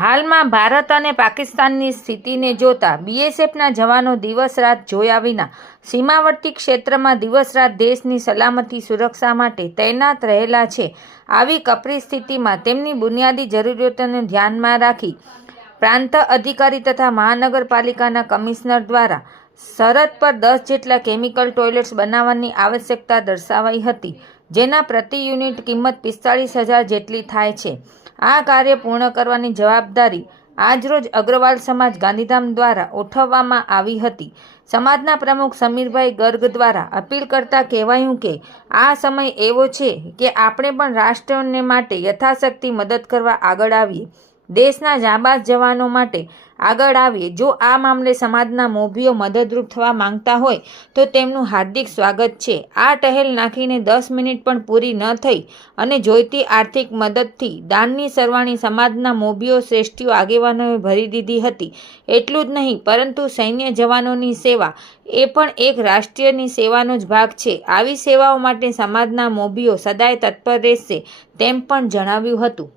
હાલમાં ભારત અને પાકિસ્તાનની સ્થિતિને જોતા બીએસએફના જવાનો દિવસ રાત જોયા વિના સીમાવર્તી ક્ષેત્રમાં દિવસ રાત દેશની સલામતી સુરક્ષા માટે તૈનાત રહેલા છે. આવી કપરી સ્થિતિમાં તેમની બુનિયાદી જરૂરિયાતોને ધ્યાનમાં રાખી પ્રાંત અધિકારી તથા મહાનગરપાલિકાના કમિશનર દ્વારા સરહદ પર દસ જેટલા કેમિકલ ટોયલેટ્સ બનાવવાની આવશ્યકતા દર્શાવાઈ હતી. જેના પ્રતિ યુનિટ કિંમત પિસ્તાળીસ હજાર જેટલી થાય છે. આ કાર્ય પૂર્ણ કરવાની જવાબદારી આજરોજ અગ્રવાલ સમાજ ગાંધીધામ દ્વારા ઉઠાવવામાં આવી હતી. સમાજના પ્રમુખ સમીરભાઈ ગર્ગ દ્વારા અપીલ કરતા કહેવાયું કે, આ સમય એવો છે કે આપણે પણ રાષ્ટ્રને માટે યથાશક્તિ મદદ કરવા આગળ આવીએ. દેશના જાંબાઝ જવાનો માટે આગળ આવીએ. જો આ મામલે સમાજના મોભીઓ મદદરૂપ થવા માંગતા હોય, તો તેમનું હાર્દિક સ્વાગત છે. આ ટહેલ નાખીને દસ મિનિટ પણ પૂરી ન થઈ અને જોઈતી આર્થિક મદદથી દાનની સરવાણી સમાજના મોભીઓ શ્રેષ્ઠીઓ આગેવાનોએ ભરી દીધી હતી. એટલું જ નહીં, પરંતુ સૈન્ય જવાનોની સેવા એ પણ એક રાષ્ટ્રીયની સેવાનો જ ભાગ છે. આવી સેવાઓ માટે સમાજના મોભીઓ સદાય તત્પર રહેશે તેમ પણ જણાવ્યું હતું.